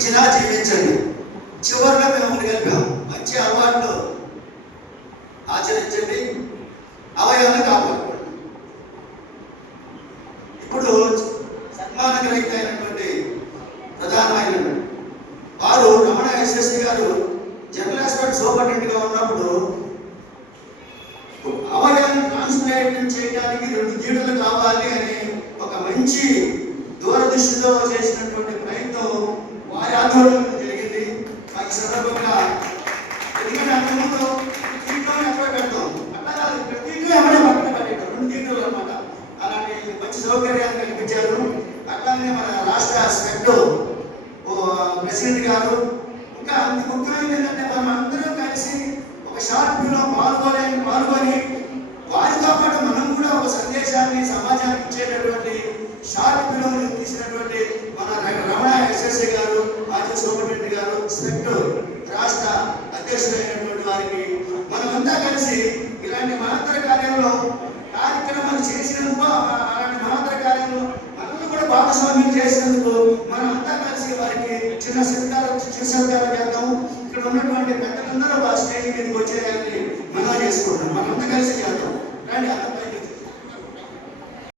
జీవించినా జీవించండి. చివరిలో మేము కలిపాం, మంచి అలవాట్లు ఆచరించండి, అవయవాలను కాపాడుకోండి. ఇప్పుడు సన్మాన గ్రహీత అయినటువంటి ప్రధానమైన వారు రమణ ఎస్ఎస్సి గారు జనరల్ హాస్పిటల్ సూపరింటెండెంట్గా ఉన్నప్పుడు అవయవాలను ట్రాన్స్ప్లాంట్ చేయడానికి 2 గీటలు కావాలి అని ఒక మంచి దూరదృష్టితో చేసినటువంటి ప్రయత్నం వారి ఆధ్వర్యంలో జరిగింది. ఈ సందర్భంగా ఎందుకంటే అంతకుముందు దీంట్లో ఎక్కడ పెడతాం, అట్లా కాదు, ఇక్కడ దీంట్లో ఎవరైనా పక్కన పెట్టారు 2 గీటలు అనమాట. అలాంటి మంచి సౌకర్యాలు కల్పించారు. అట్లానే మన రాష్ట్ర స్పెక్ట్ ప్రెసిడెంట్ గారు, ఇంకా అంత ముఖ్యమైనది ఏంటంటే మనం అందరం కలిసి ఒక షార్ట్ ఫిల్మ్లో పాల్గొని వారితో పాటు మనం కూడా ఒక సందేశాన్ని సమాజానికి ఇచ్చేటటువంటి షార్ట్ ఫిల్మ్ తీసినటువంటి మన రమణ ఎస్ఎస్సి గారు, మాజీ సూపరింటెండెంట్ గారు, స్పెక్ట్ రాష్ట్ర అధ్యక్షుడైనటువంటి వారికి మనమంతా కలిసి ఇలాంటి మహత్తర కార్యంలో కార్యక్రమాలు చేసినందుకు, అలాంటి మహత్తర కార్యంలో మనల్ని కూడా భాగస్వామ్యం చేసినందుకు మనమంతా కలిసి వారికి చిన్న సత్కారం చేద్దాము. ఇక్కడ ఉన్నటువంటి పెద్దలందరూ స్టేజ్ మీదకి వచ్చేయాలని మనం చేసుకుంటాం, మనమంతా కలిసి చేద్దాం. రండి.